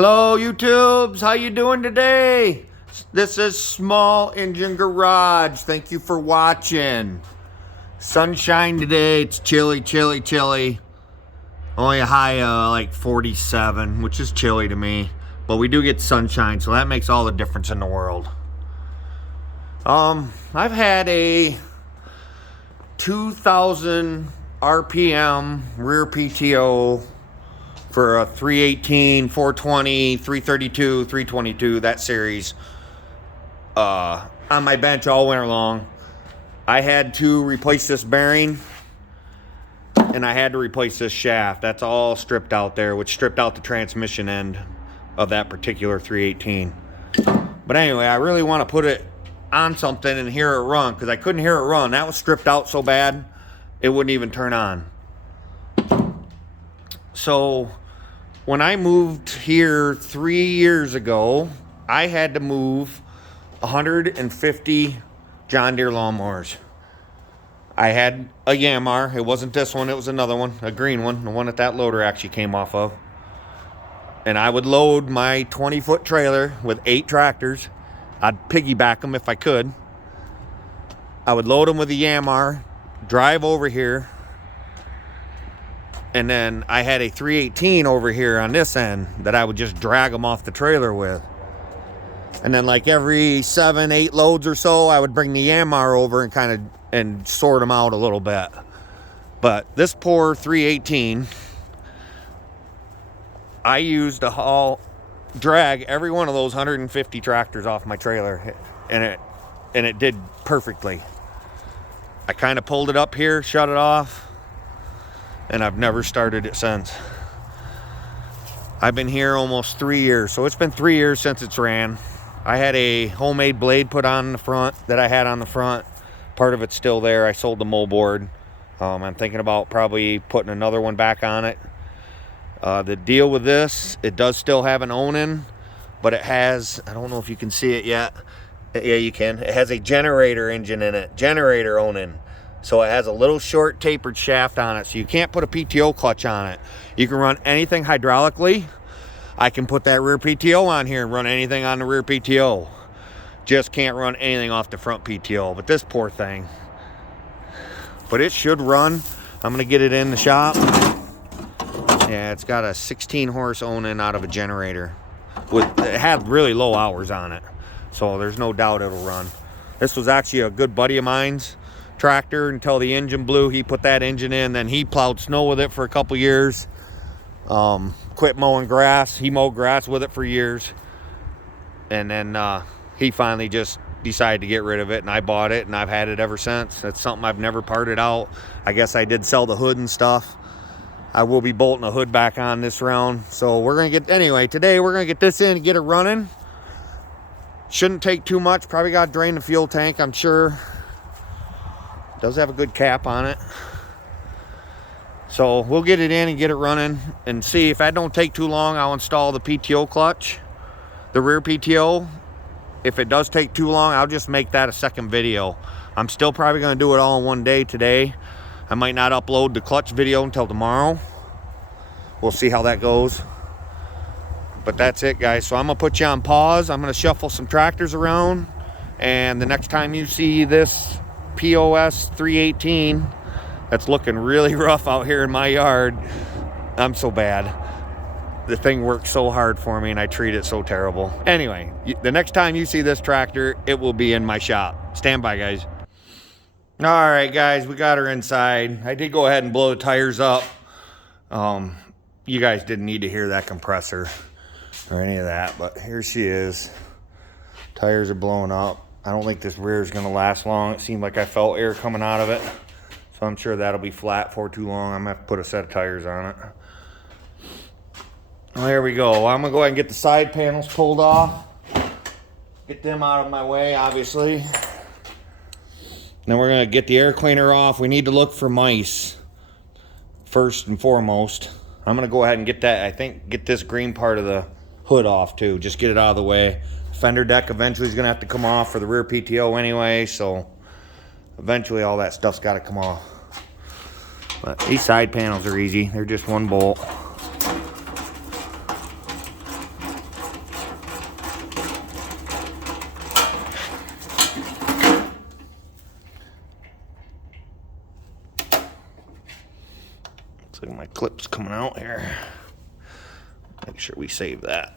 Hello YouTubes, how you doing today? This is Small Engine Garage. Thank you for watching. Sunshine today. It's chilly. Only a high like 47, which is chilly to me. But we do get sunshine, so that makes all the difference in the world. I've had a 2,000 RPM rear PTO for a 318, 420, 332, 322, that series, on my bench all winter long. I had to replace this bearing, and I had to replace this shaft. That's all stripped out there, which stripped out the transmission end of that particular 318. But anyway, I really want to put it on something and hear it run, because I couldn't hear it run. That was stripped out so bad, it wouldn't even turn on. So when I moved here 3 years ago, I had to move 150 John Deere lawnmowers. I had a Yamar. It wasn't this one, it was another one, a green one, the one that loader actually came off of. And I would load my 20-foot trailer with 8 tractors. I'd piggyback them if I could. I would load them with the Yamar, drive over here, and then I had a 318 over here on this end that I would just drag them off the trailer with. And then like every 7-8 loads or so, I would bring the Yamar over and sort them out a little bit. But this poor 318, I used to drag every one of those 150 tractors off my trailer, and it did perfectly. I kind of pulled it up here, shut it off, and I've never started it since. I've been here almost 3 years, so it's been 3 years since it's ran. I had a homemade blade put on the front that I had on the front. Part of it's still there. I sold the moldboard. I'm thinking about probably putting another one back on it. The deal with this, it does still have an own-in, but it has, I don't know if you can see it yet. Yeah, you can. It has a generator engine in it, generator own-in. So it has a little short tapered shaft on it, so you can't put a PTO clutch on it. You can run anything hydraulically. I can put that rear PTO on here and run anything on the rear PTO. Just can't run anything off the front PTO. But this poor thing. But it should run. I'm going to get it in the shop. Yeah, it's got a 16 horse own-in out of a generator. It had really low hours on it, so there's no doubt it'll run. This was actually a good buddy of mine's tractor until the engine blew. He put that engine in, then he plowed snow with it for a couple years. Quit mowing grass. He mowed grass with it for years, and then he finally just decided to get rid of it, and I bought it, and I've had it ever since. It's something I've never parted out. I guess I did sell the hood and stuff. I will be bolting the hood back on this round. So today we're gonna get this in and get it running. Shouldn't take too much. Probably got to drain the fuel tank, I'm sure. Does have a good cap on it. So we'll get it in and get it running and see. If that don't take too long, I'll install the PTO clutch, the rear PTO. If it does take too long, I'll just make that a second video. I'm still probably gonna do it all in one day today. I might not upload the clutch video until tomorrow. We'll see how that goes. But that's it, guys. So I'm gonna put you on pause. I'm gonna shuffle some tractors around, and the next time you see this POS 318 that's looking really rough out here in my yard, I'm so bad. The thing works so hard for me, and I treat it so terrible. Anyway, the next time you see this tractor, it will be in my shop. Stand by, guys. All right, guys, we got her inside. I did go ahead and blow the tires up. You guys didn't need to hear that compressor or any of that, but here she is. Tires are blowing up. I don't think this rear is gonna last long. It seemed like I felt air coming out of it, so I'm sure that'll be flat for too long. I'm gonna have to put a set of tires on it. Well, there we go. I'm gonna go ahead and get the side panels pulled off. Get them out of my way, obviously. Then we're gonna get the air cleaner off. We need to look for mice first and foremost. I'm gonna go ahead and get that, I think, get this green part of the hood off too. Just get it out of the way. Fender deck eventually is gonna have to come off for the rear PTO anyway, so eventually all that stuff's gotta come off. But these side panels are easy. They're just one bolt. Look at my clips coming out here. Make sure we save that.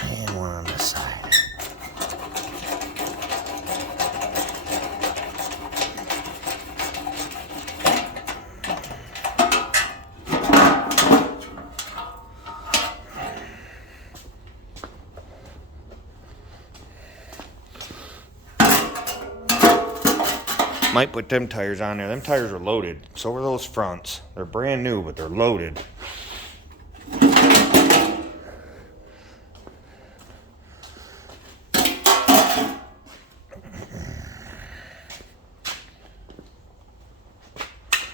And one on this side. Might put them tires on there. Them tires are loaded. So are those fronts. They're brand new, but they're loaded.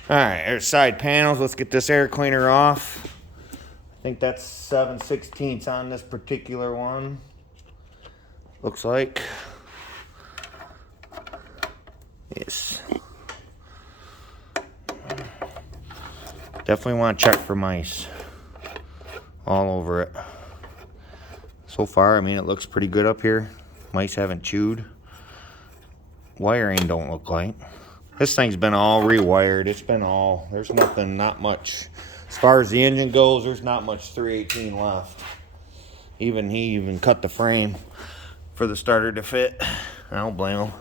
Alright, there's side panels. Let's get this air cleaner off. I think that's 7/16 on this particular one. Looks like. Yes. Definitely want to check for mice all over it. So far, I mean, it looks pretty good up here. Mice haven't chewed. Wiring don't look like. This thing's been all rewired. It's been all, there's nothing, not much. As far as the engine goes, there's not much 318 left. He even cut the frame for the starter to fit. I don't blame him.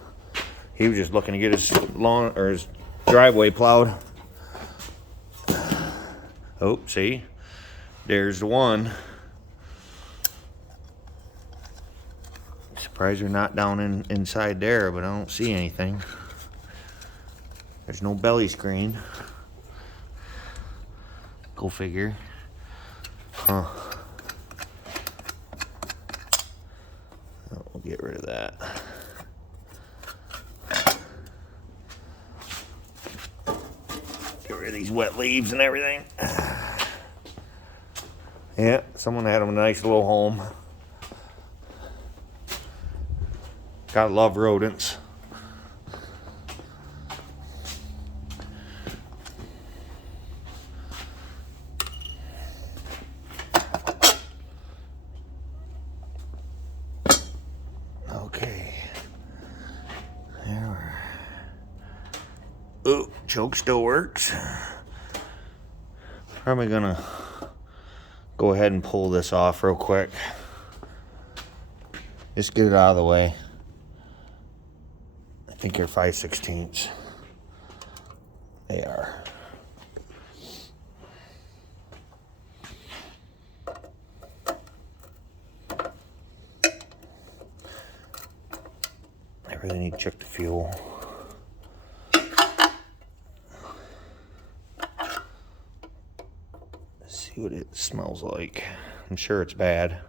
He was just looking to get his lawn or his driveway plowed. Oh, see? There's the one. Surprised they're not down inside there, but I don't see anything. There's no belly screen. Go figure. Huh. Oh, we'll get rid of that. Get rid of these wet leaves and everything. Yeah, someone had them a nice little home. Gotta love rodents. Okay. There we're... Oh, choke still works. Probably gonna go ahead and pull this off real quick. Just get it out of the way. I think they're 5/16. They are. I really need to check the fuel. See what it smells like. I'm sure it's bad.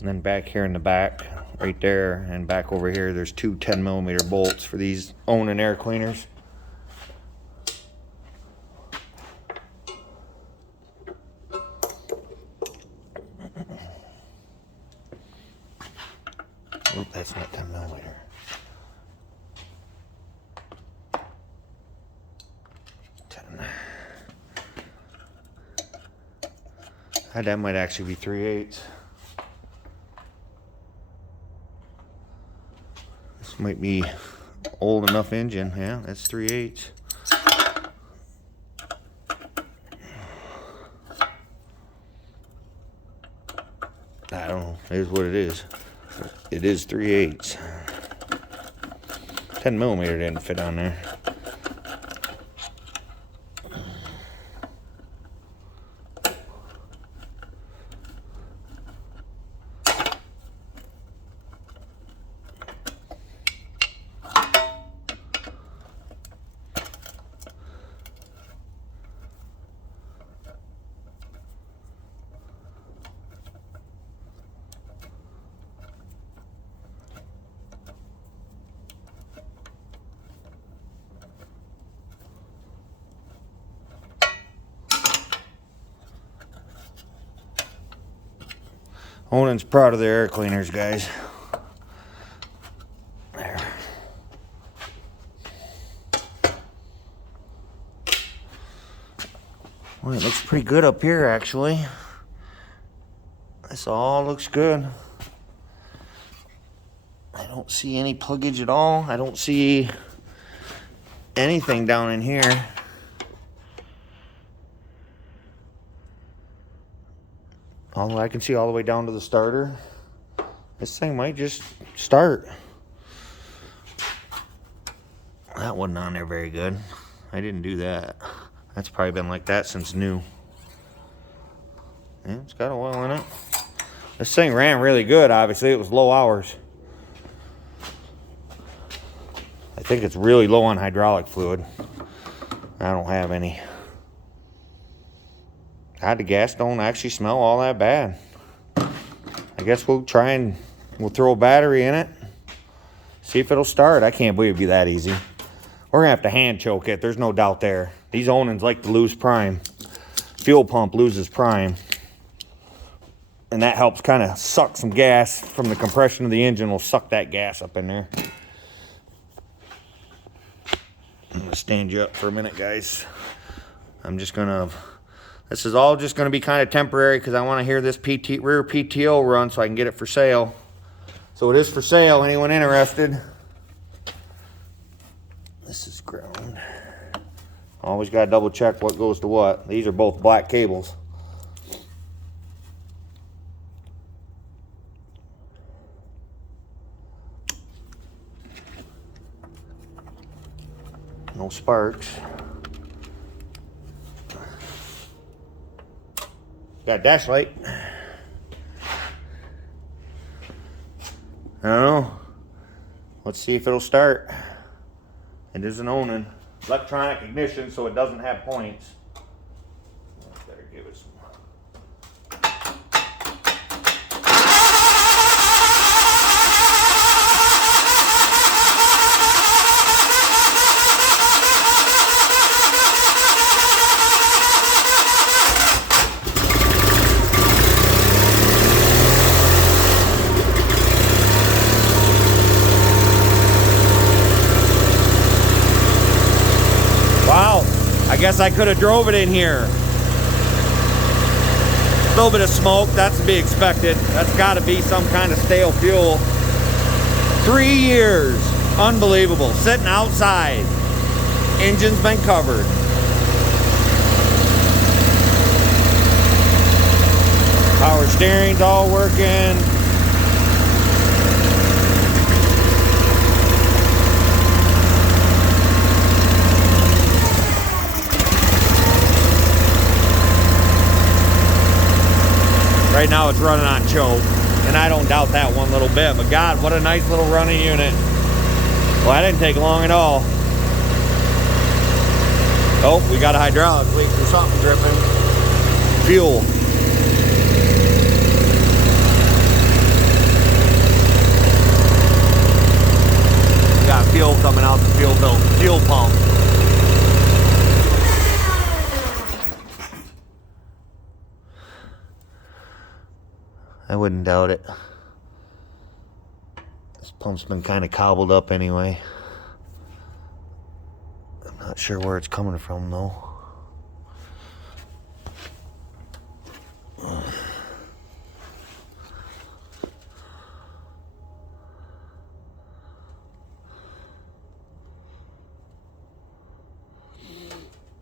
And then back here in the back, right there, and back over here, there's two 10mm bolts for these Onan air cleaners. Oop, that's not 10mm. That might actually be 3/8. This might be old enough engine. Yeah, that's 3/8. I don't know. It is what it is. It is 3/8. 10mm didn't fit on there. Onan's proud of their air cleaners, guys. There. Well, it looks pretty good up here, actually. This all looks good. I don't see any pluggage at all. I don't see anything down in here. All I can see all the way down to the starter. This thing might just start. That wasn't on there very good. I didn't do that. That's probably been like that since new. Yeah, it's got oil in it. This thing ran really good, obviously. It was low hours. I think it's really low on hydraulic fluid. I don't have any. God, the gas don't actually smell all that bad. I guess we'll throw a battery in it. See if it'll start. I can't believe it'd be that easy. We're gonna have to hand choke it. There's no doubt there. These Onans like to lose prime. Fuel pump loses prime. And that helps kind of suck some gas from the compression of the engine. Will suck that gas up in there. I'm gonna stand you up for a minute, guys. This is all just gonna be kind of temporary because I want to hear this rear PTO run so I can get it for sale. So it is for sale, anyone interested. This is ground. Always gotta double check what goes to what. These are both black cables. No sparks. Got a dash light. I don't know. Let's see if it'll start. It is an Onan. Electronic ignition, so it doesn't have points. Better give it some. I guess I could have drove it in here. A little bit of smoke, that's to be expected. That's got to be some kind of stale fuel. 3 years, unbelievable. Sitting outside, engine's been covered. Power steering's all working. Right now it's running on choke, and I don't doubt that one little bit, but God, what a nice little running unit. Well, that didn't take long at all. Oh, we got a hydraulic leak or something dripping. Fuel. We got fuel coming out the fuel pump. I wouldn't doubt it. This pump's been kind of cobbled up anyway. I'm not sure where it's coming from though.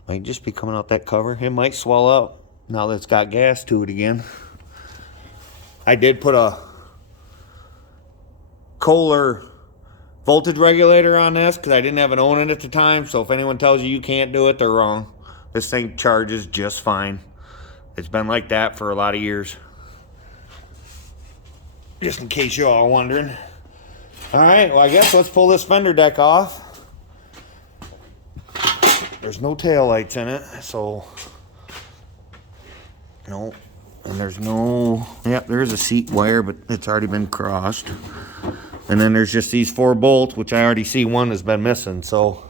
Might just be coming out that cover. It might swell up now that it's got gas to it again. I did put a Kohler voltage regulator on this because I didn't have an Onan at the time. So if anyone tells you you can't do it, they're wrong. This thing charges just fine. It's been like that for a lot of years. Just in case you're all wondering. All right, well, I guess let's pull this fender deck off. There's no tail lights in it, so no. And there's no, yep, there is a seat wire, but it's already been crossed. And then there's just these 4 bolts, which I already see one has been missing, so.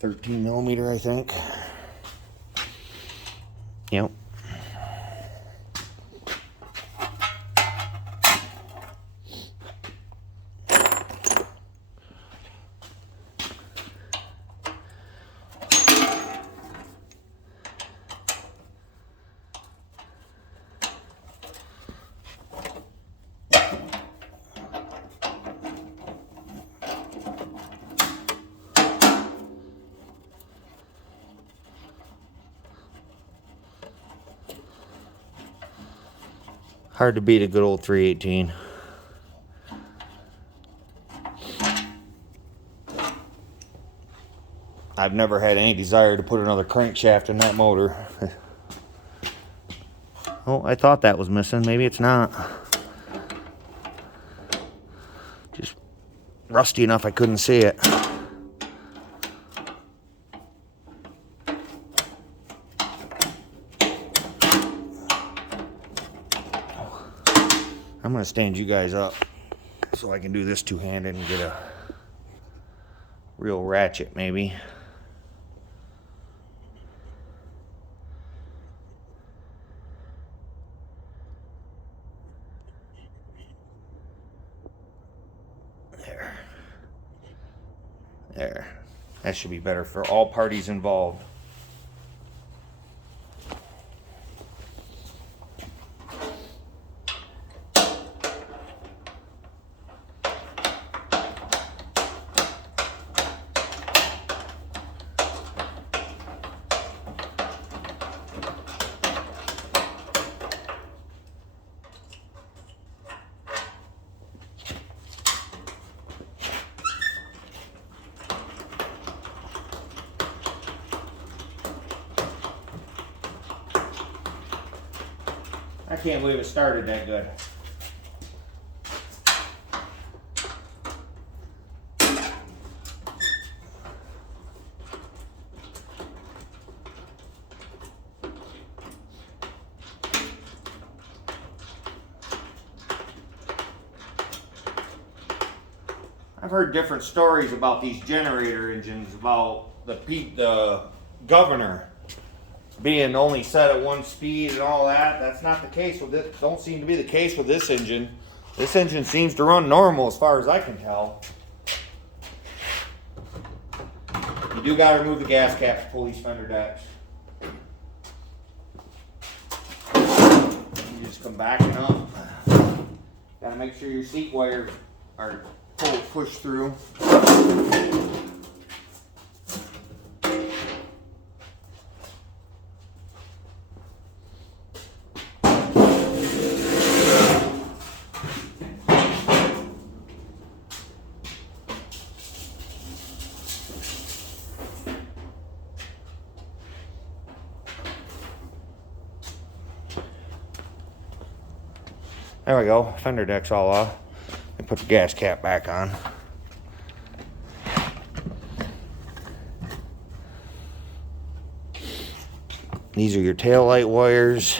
13 millimeter, I think. Yep. Hard to beat a good old 318. I've never had any desire to put another crankshaft in that motor. Oh, I thought that was missing. Maybe it's not. Just rusty enough I couldn't see it. I'm going to stand you guys up so I can do this two-handed and get a real ratchet maybe. There. That should be better for all parties involved. I can't believe it started that good. I've heard different stories about these generator engines, about the governor being only set at one speed and all that. That's not the case with it. Don't seem to be the case with this engine. This engine seems to run normal as far as I can tell. You do got to remove the gas caps to pull these fender decks. You just come backing up. Got to make sure your seat wires are pushed through. There we go, fender deck's all off. And put the gas cap back on. These are your tail light wires.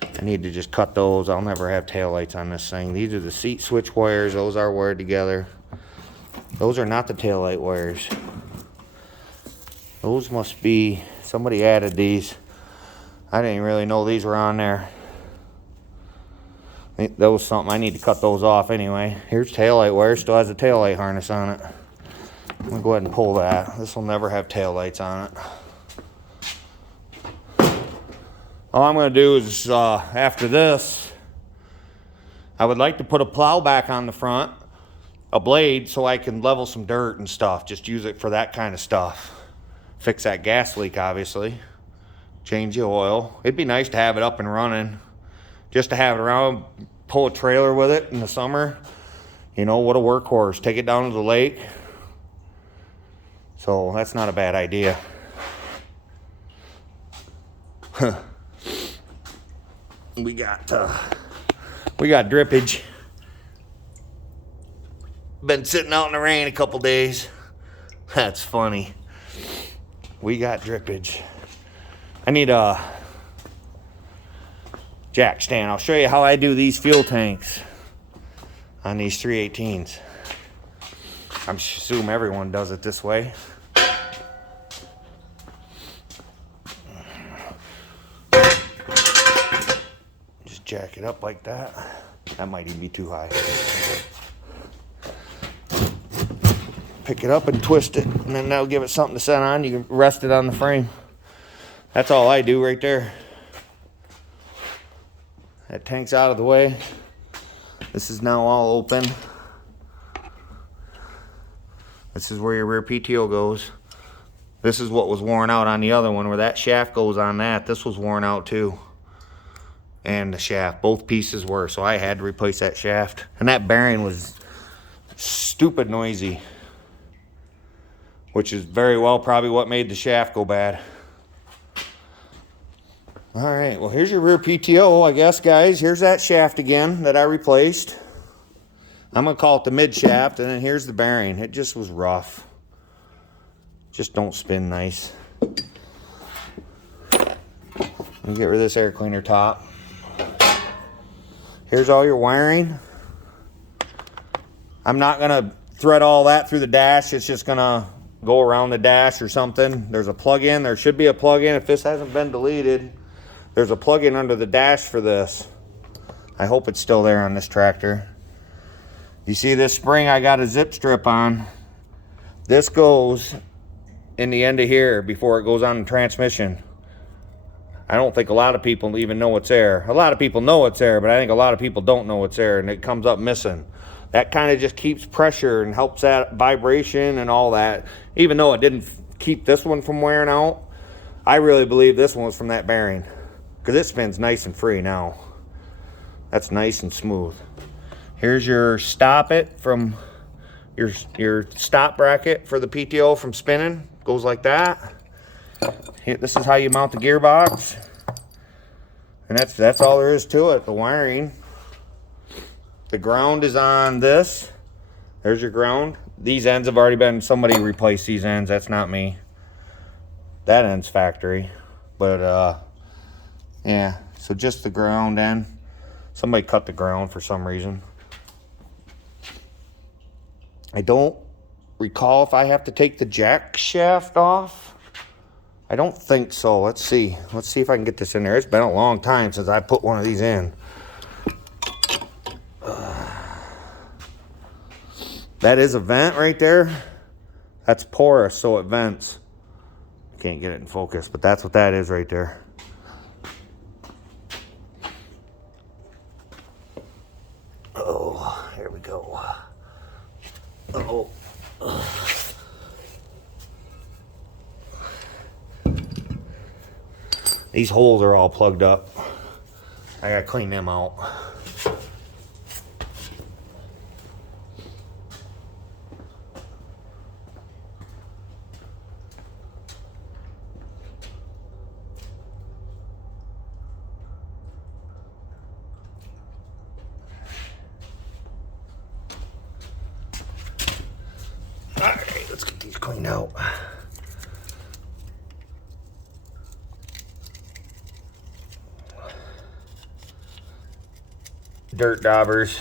I need to just cut those. I'll never have tail lights on this thing. These are the seat switch wires. Those are wired together. Those are not the tail light wires. Those must be, somebody added these. I didn't really know these were on there. That was something, I need to cut those off anyway. Here's taillight wire, still has a taillight harness on it. I'm gonna go ahead and pull that. This will never have taillights on it. All I'm gonna do is, after this, I would like to put a plow back on the front, a blade, so I can level some dirt and stuff. Just use it for that kind of stuff. Fix that gas leak, obviously. Change the oil. It'd be nice to have it up and running. Just to have it around, pull a trailer with it in the summer. You know, what a workhorse. Take it down to the lake. So that's not a bad idea. We got drippage. Been sitting out in the rain a couple days. That's funny. We got drippage. I need a jack stand. I'll show you how I do these fuel tanks on these 318s. I assume everyone does it this way. jack it up like that. That might even be too high. Pick it up and twist it, and then that'll give it something to set on. You can rest it on the frame. That's all I do right there. That tank's out of the way. This is now all open. This is where your rear PTO goes. This is what was worn out on the other one, where that shaft goes on that. This was worn out too. And the shaft, both pieces were, so I had to replace that shaft. And that bearing was stupid noisy, which is very well probably what made the shaft go bad. All right, well, here's your rear PTO, I guess, guys. Here's that shaft again that I replaced. I'm gonna call it the mid shaft, and then here's the bearing. It just was rough. Just don't spin nice. Let me get rid of this air cleaner top. Here's all your wiring. I'm not gonna thread all that through the dash. It's just gonna go around the dash or something. There's a plug-in. There should be a plug-in if this hasn't been deleted. There's a plug-in under the dash for this. I hope it's still there on this tractor. You see this spring I got a zip strip on. This goes in the end of here before it goes on the transmission. I don't think a lot of people even know it's there. A lot of people know it's there, but I think a lot of people don't know it's there, and it comes up missing. That kind of just keeps pressure and helps that vibration and all that. Even though it didn't keep this one from wearing out, I really believe this one was from that bearing, because it spins nice and free now. That's nice and smooth. Here's your stop it from your stop bracket for the PTO from spinning. Goes like that. Here, this is how you mount the gearbox. And that's all there is to it. The wiring. The ground is on this. There's your ground. These ends have already been, somebody replaced these ends. That's not me. That end's factory. But yeah, so just the ground end. Somebody cut the ground for some reason. I don't recall if I have to take the jack shaft off. I don't think so. Let's see. Let's see if I can get this in there. It's been a long time since I put one of these in. That is a vent right there. That's porous, so it vents. Can't get it in focus, but that's what that is right there. Oh, here we go. Uh-oh. These holes are all plugged up. I gotta clean them out. Alright, let's get these cleaned out. Dirt daubers.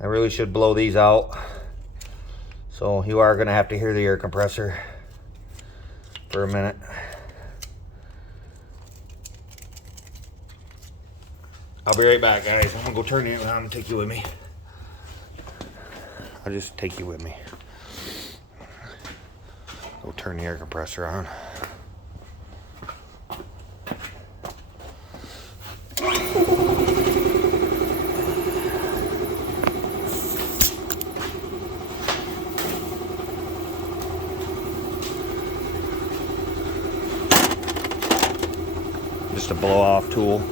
I really should blow these out. So you are going to have to hear the air compressor for a minute. I'll be right back, guys. I'm going to go turn it on and take you with me. I'll just take you with me. Go turn the air compressor on. Just a blow-off tool.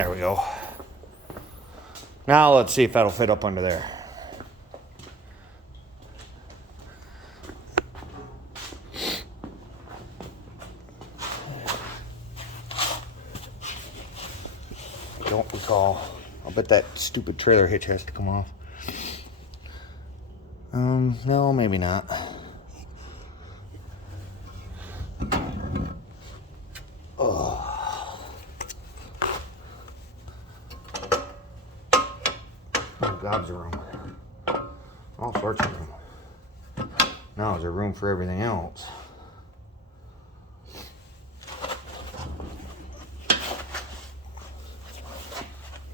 There we go. Now let's see if that'll fit up under there. call. I'll bet that stupid trailer hitch has to come off. No, maybe not. Oh, God's a room. All sorts of room. Now there's a room for everything else.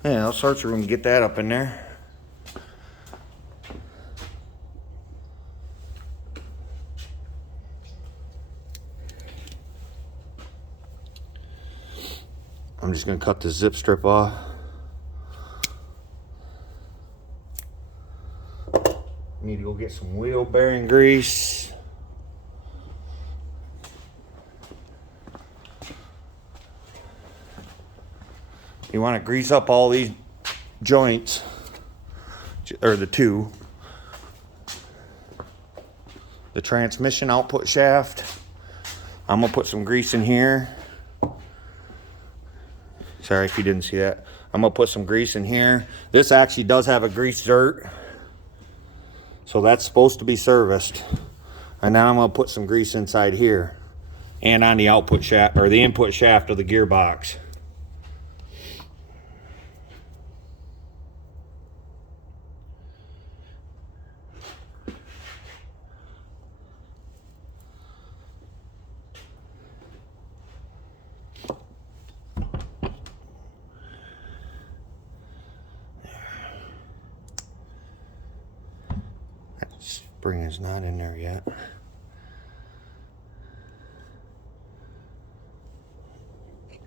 Yeah, all sorts of room to get that up in there. I'm just gonna cut the zip strip off. Need to go get some wheel bearing grease. You want to grease up all these joints, or the two. The transmission output shaft. I'm gonna put some grease in here. Sorry if you didn't see that. I'm gonna put some grease in here. This actually does have a grease dirt, so that's supposed to be serviced. And then I'm gonna put some grease inside here and on the output shaft, or the input shaft of the gearbox. Spring is not in there yet.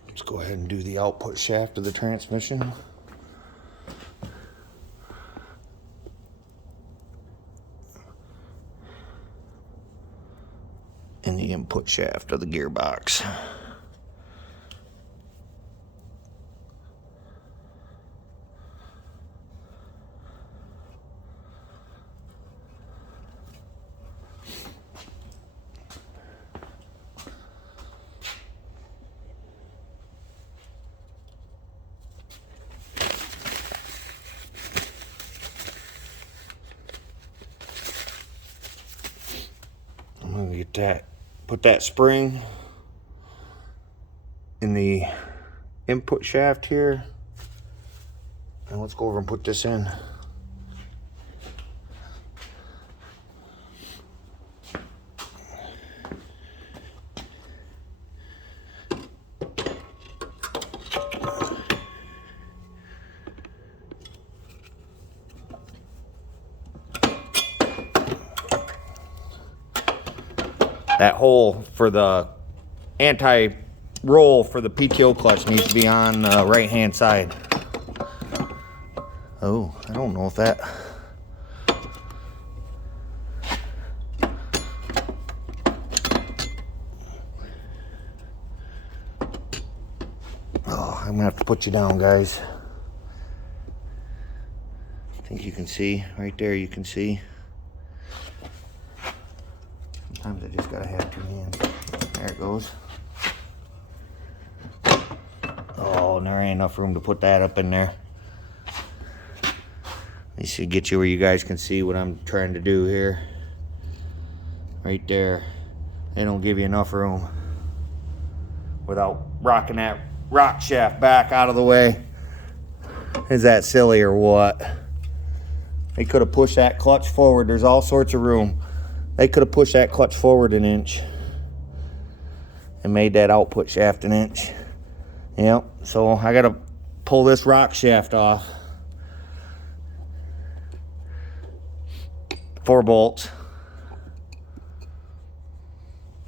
Let's go ahead and do the output shaft of the transmission. And the input shaft of the gearbox. I'm gonna get that, put that spring in the input shaft here. And let's go over and put this in. That hole for the anti-roll for the PTO clutch needs to be on the right-hand side. Oh, I don't know if that... Oh, I'm gonna have to put you down, guys. I think you can see, right there you can see. Sometimes I just gotta have two hands. There it goes. Oh, and there ain't enough room to put that up in there. This should get you where you guys can see what I'm trying to do here. Right there. They don't give you enough room without rocking that rock shaft back out of the way. Is that silly or what? They could have pushed that clutch forward. There's all sorts of room. They could have pushed that clutch forward an inch and made that output shaft an inch. Yep, so I gotta pull this rock shaft off. 4 bolts.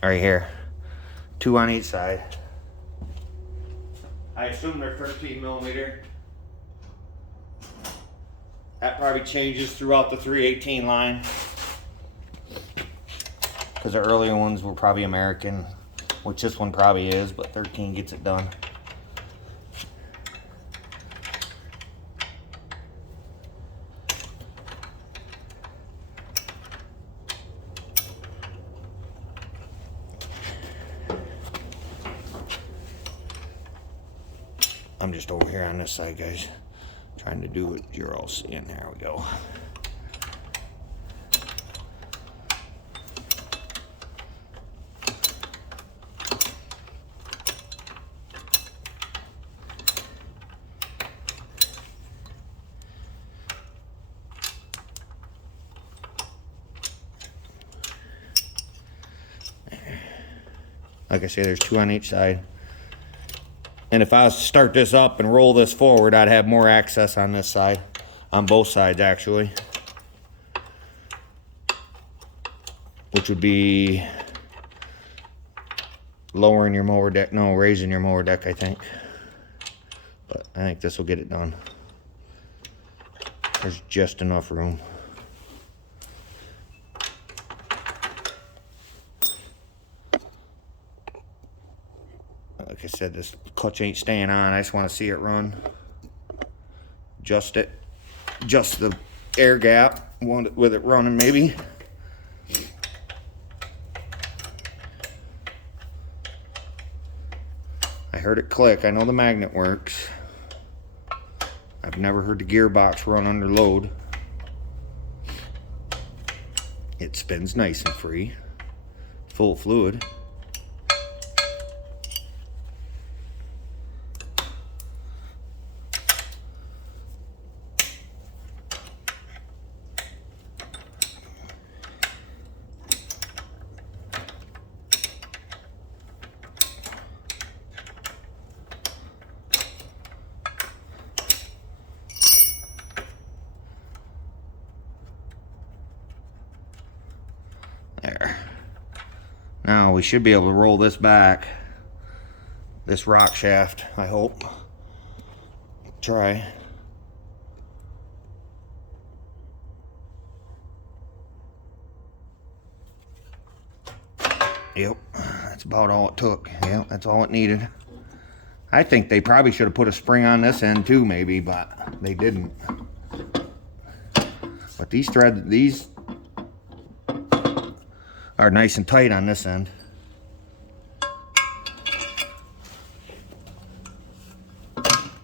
Right here. 2 on each side. I assume they're 13 millimeter. That probably changes throughout the 318 line. Because the earlier ones were probably American, which this one probably is, but 13 gets it done. I'm just over here on this side, guys, trying to do what you're all seeing. There we go. Like I say, there's 2 on each side. And if I was to start this up and roll this forward, I'd have more access on this side. On both sides, actually. Which would be lowering your mower deck. No, raising your mower deck, I think. But I think this will get it done. There's just enough room. Like I said, this clutch ain't staying on. I just want to see it run. Adjust it. Adjust the air gap with it running, maybe. I heard it click. I know the magnet works. I've never heard the gearbox run under load. It spins nice and free. Full of fluid. There. Now we should be able to roll this back. This rock shaft, I hope. Try. Yep, that's about all it took. Yep, that's all it needed. I think they probably should have put a spring on this end too, maybe, but they didn't. But these threads, these are nice and tight on this end.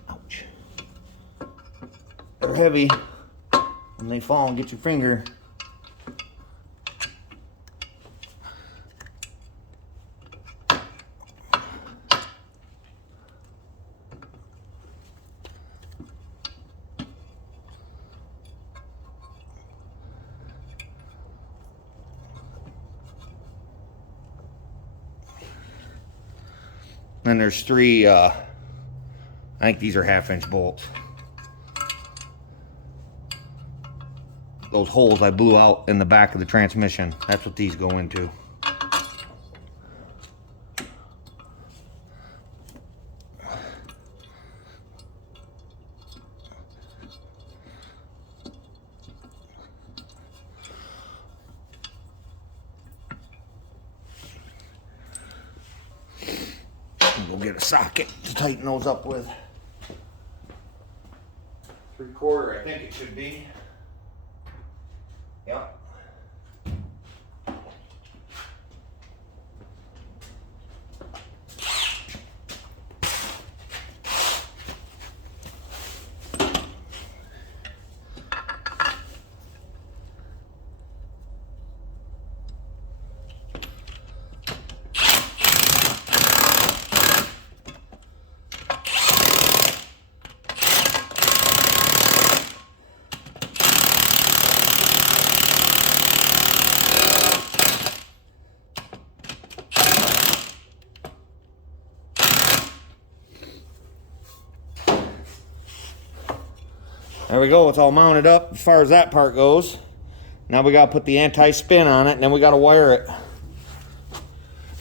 Ouch. They're heavy. When they fall and get your finger. Then there's 3, I think these are 1/2-inch bolts. Those holes I blew out in the back of the transmission, that's what these go into. Go get a socket to tighten those up with. 3/4, I think it should be. Yep. There we go, it's all mounted up as far as that part goes. Now we gotta put the anti-spin on it, and then we gotta wire it.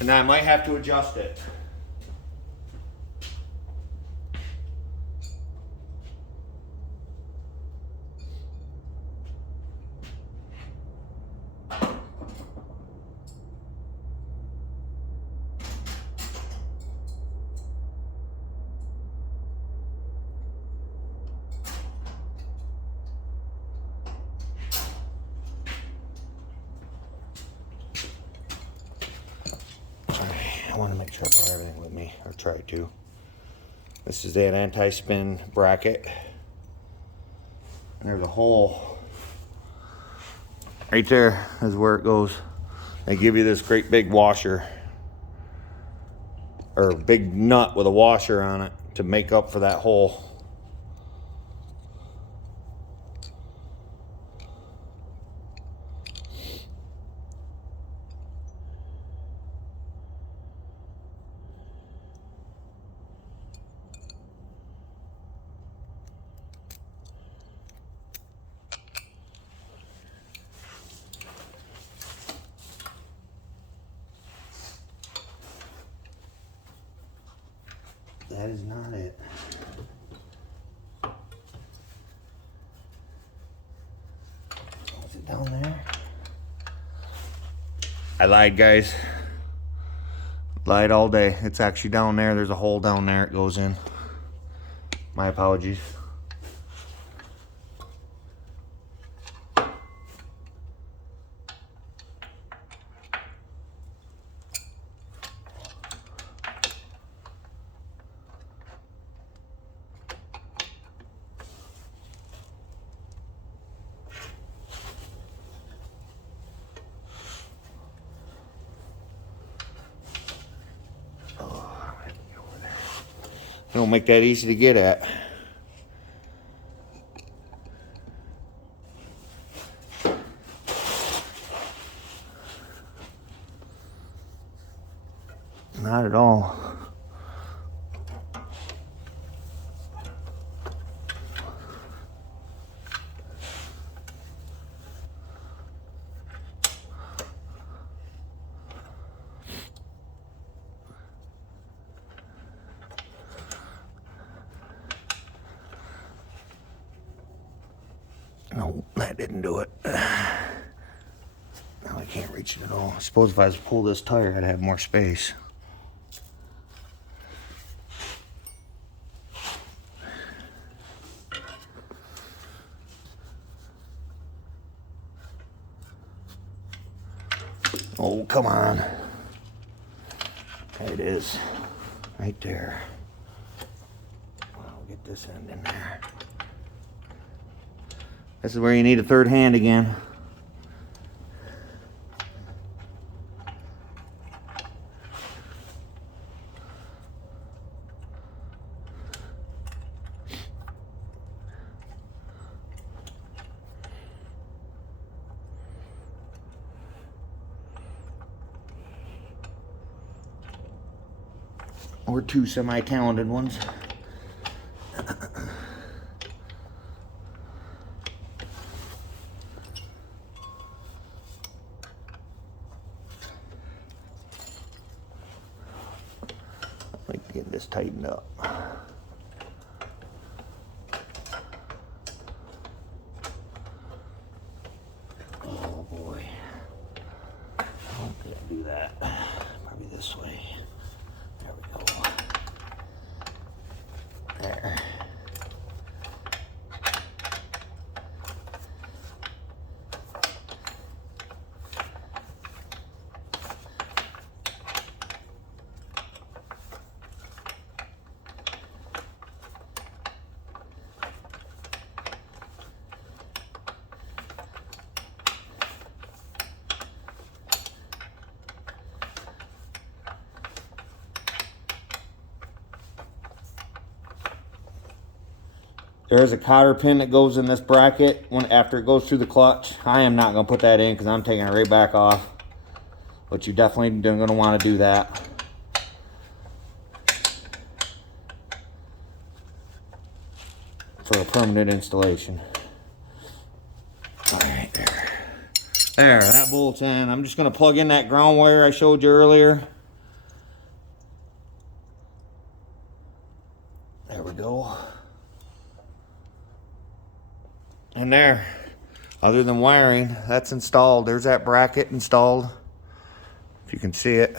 And then I might have to adjust it. I want to make sure I got everything with me, or try to. This is that anti-spin bracket. And there's a hole right there is where it goes. They give you this great big washer, or big nut with a washer on it to make up for that hole. That is not it. Is it down there? I lied, guys. Lied all day. It's actually down there. There's a hole down there it goes in. My apologies. Don't make that easy to get at. Not at all. No, that didn't do it. Now I can't reach it at all. I suppose if I was to pull this tire, I'd have more space. Oh, come on. There it is. Right there. I'll get this end in there. This is where you need a third hand again. Or two semi-talented ones. Like to get this tightened up. Oh boy. I can't do that. Probably this way. There we go. There. There's a cotter pin that goes in this bracket after it goes through the clutch. I am not going to put that in because I'm taking it right back off. But you definitely are going to want to do that. For a permanent installation. Alright, there. There, that bolts in. I'm just going to plug in that ground wire I showed you earlier. There we go. And there, other than wiring, that's installed. There's that bracket installed. If you can see it,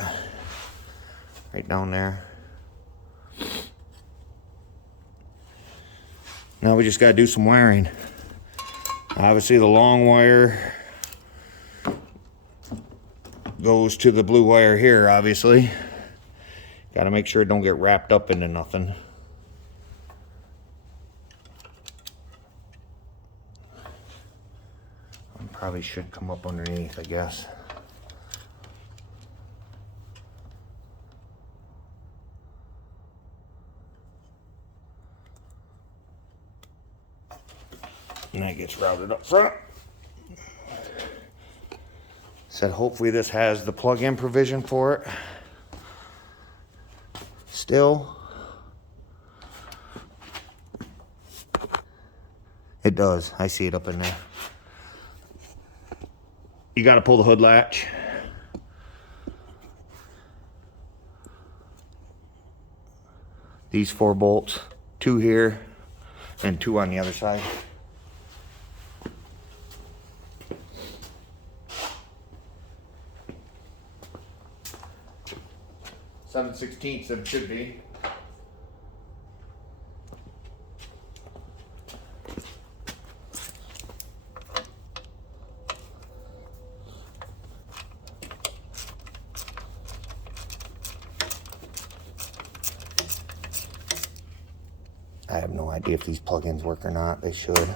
right down there. Now we just got to do some wiring. Obviously the long wire goes to the blue wire here, obviously. Got to make sure it don't get wrapped up into nothing. Probably should come up underneath, I guess. And that gets routed up front. Said hopefully this has the plug-in provision for it. Still. It does. I see it up in there. You got to pull the hood latch. These 4 bolts, 2 here and 2 on the other side. 7/16 it should be. I have no idea if these plugins work or not. They should.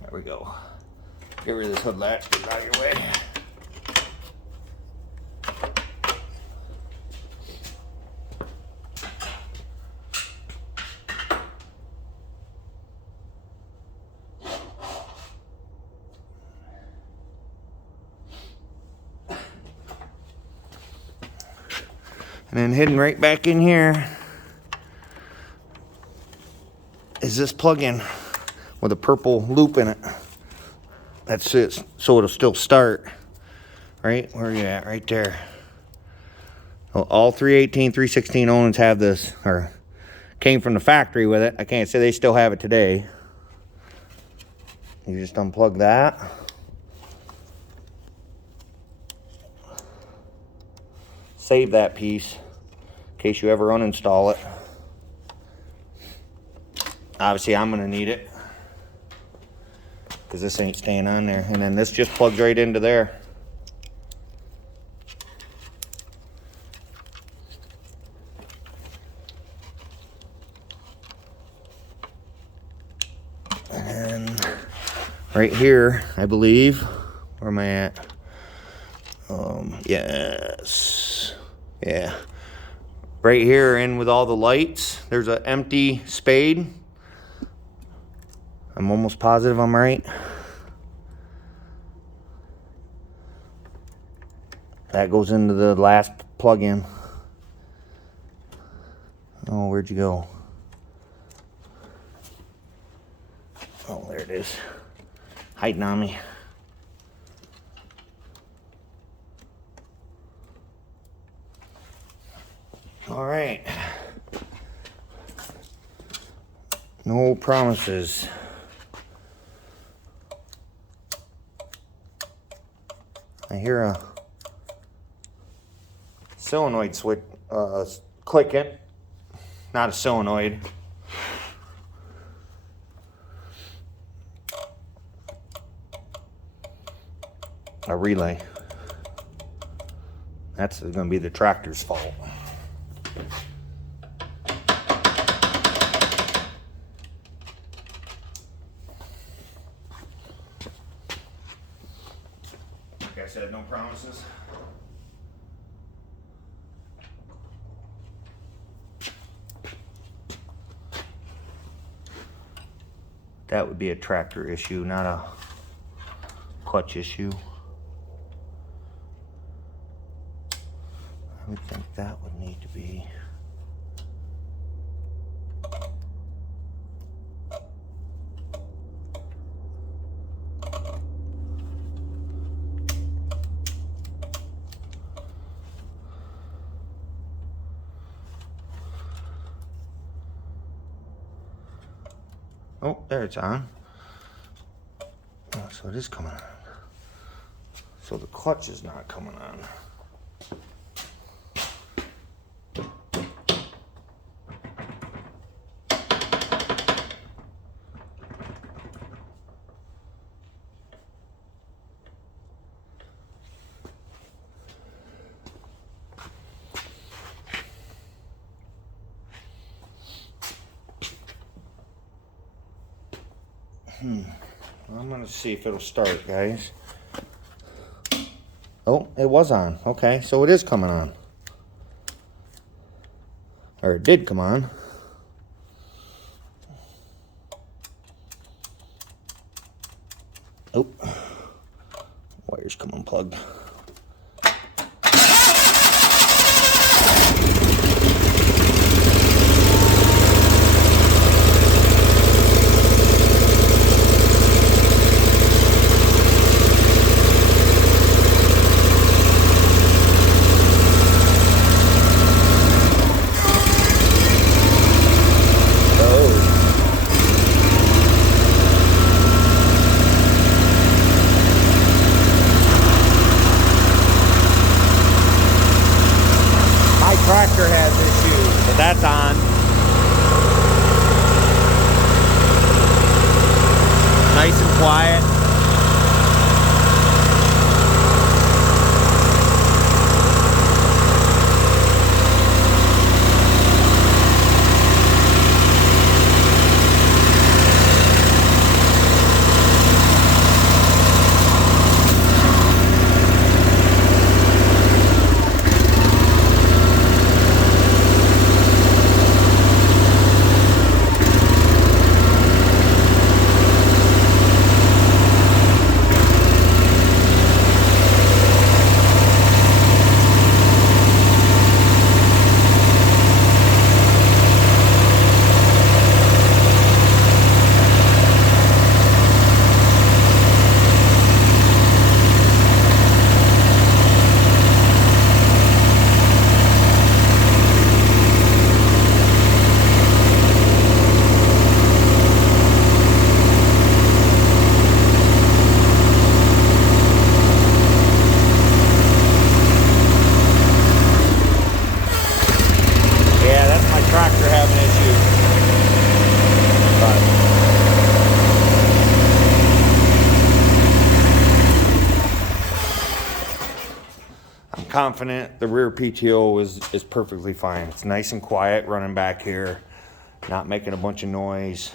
There we go. Get rid of this hood latch, get it out of your way. And then hidden right back in here is this plug-in with a purple loop in it. That's it, so it'll still start. Right, where are you at? Right there. Well, all 318, 316 Onans have this, or came from the factory with it. I can't say they still have it today. You just unplug that. Save that piece in case you ever uninstall it. Obviously, I'm gonna need it because this ain't staying on there. And then this just plugs right into there. And right here, I believe, where am I at? Yes, yeah. Right here, in with all the lights, there's an empty spade. I'm almost positive I'm right. That goes into the last plug-in. Oh, where'd you go? Oh, there it is. Hiding on me. All right. No promises. I hear a solenoid switch clicking. Not a solenoid. A relay. That's going to be the tractor's fault. Like I said, no promises. That would be a tractor issue, not a clutch issue. I would think that would need to be. Oh, there it's on. Oh, so it is coming on. So the clutch is not coming on. I'm gonna see if it'll start, guys. Oh, it was on. Okay, so it is coming on. Or it did come on. Oh, wires come unplugged. Tractor has issues, but that's on. Nice and quiet. Tractor having issues. But I'm confident the rear PTO is perfectly fine. It's nice and quiet running back here, not making a bunch of noise.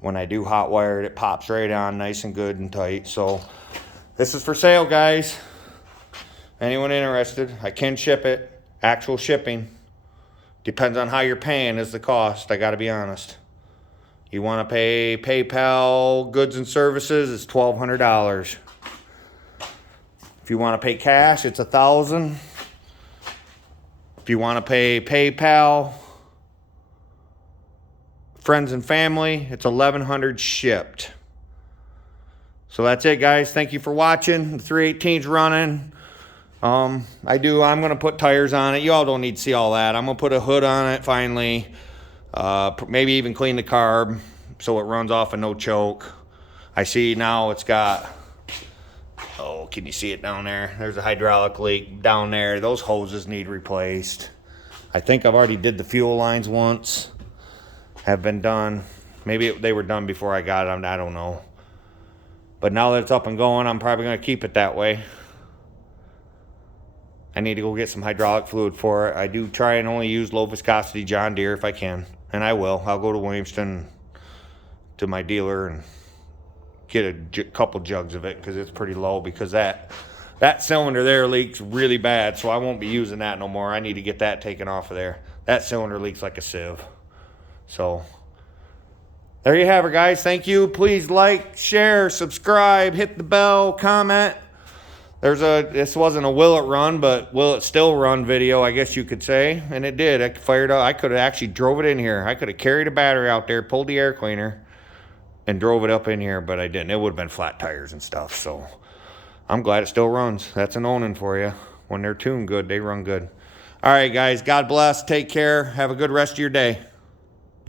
When I do hot wire it, it pops right on nice and good and tight. So this is for sale, guys. Anyone interested, I can ship it. Actual shipping. Depends on how you're paying is the cost, I gotta be honest. You wanna pay PayPal goods and services, it's $1,200. If you wanna pay cash, it's $1,000. If you wanna pay PayPal, friends and family, it's $1,100 shipped. So that's it, guys. Thank you for watching. The 318's running. I'm gonna put tires on it. You all don't need to see all that. I'm gonna put a hood on it finally. Maybe even clean the carb so it runs off and no choke. I see now it's got, oh, can you see it down there? There's a hydraulic leak down there. Those hoses need replaced. I think I've already did the fuel lines once. Have been done. Maybe they were done before I got them. I don't know. But now that it's up and going, I'm probably gonna keep it that way. I need to go get some hydraulic fluid for it. I do try and only use low viscosity John Deere if I can. And I will. I'll go to Williamston to my dealer and get a couple jugs of it because it's pretty low, because that cylinder there leaks really bad, so I won't be using that no more. I need to get that taken off of there. That cylinder leaks like a sieve. So there you have it, guys. Thank you. Please like, share, subscribe, hit the bell, comment. This wasn't a will it run, but will it still run video, I guess you could say. And it did. I fired up. I could have actually drove it in here. I could have carried a battery out there, pulled the air cleaner, and drove it up in here, but I didn't. It would have been flat tires and stuff. So I'm glad it still runs. That's an owning for you. When they're tuned good, they run good. All right, guys. God bless. Take care. Have a good rest of your day.